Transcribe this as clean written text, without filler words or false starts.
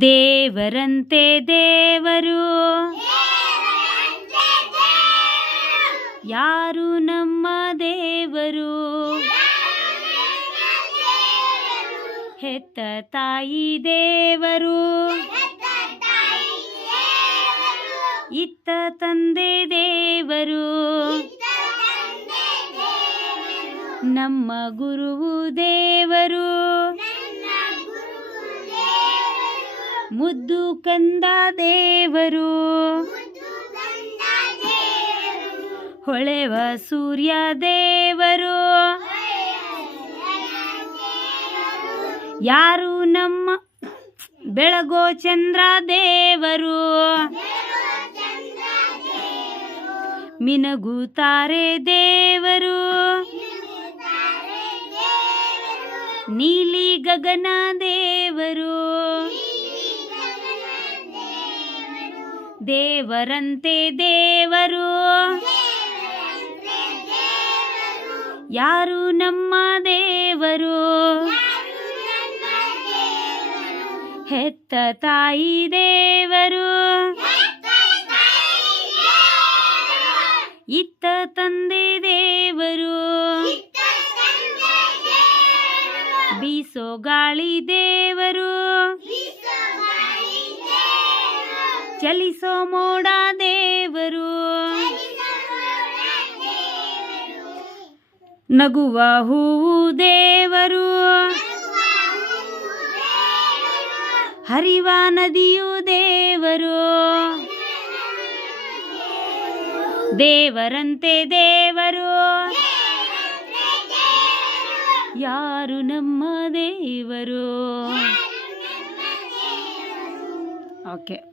ದೇವರಂತೆ ದೇವರು ಯಾರು ನಮ್ಮ ದೇವರು, ಹೆತ್ತ ತಾಯಿ ದೇವರು, ಇತ್ತ ತಂದೆ ದೇವರು, ನಮ್ಮ ಗುರುವು ದೇವರು, ಮುದ್ದು ಕಂದ ದೇವರು, ಹೊಳೆವ ಸೂರ್ಯ ದೇವರು, ಯಾರು ನಮ್ಮ ಬೆಳಗೋ ಚಂದ್ರ ದೇವರು, ಮಿನುಗುತ್ತಾರೆ ದೇವರು, ನೀಲಿ ಗಗನ ದೇವರು, ದೇವರಂತೆ ದೇವರು ಯಾರು ನಮ್ಮ ದೇವರು, ಹೆತ್ತ ತಾಯಿ ದೇವರು, ಇತ್ತ ತಂದೆ ದೇವರು, ಬೀಸೋ ಗಾಳಿ ದೇವರು, ಚಲಿಸೋ ಮೋಡ ದೇವರು, ನಗುವ ಹೂವು ದೇವರು, ಹರಿವ ನದಿಯು ದೇವರು, ದೇವರಂತೆ ದೇವರು ಯಾರು ನಮ್ಮ ದೇವರು. ಓಕೆ.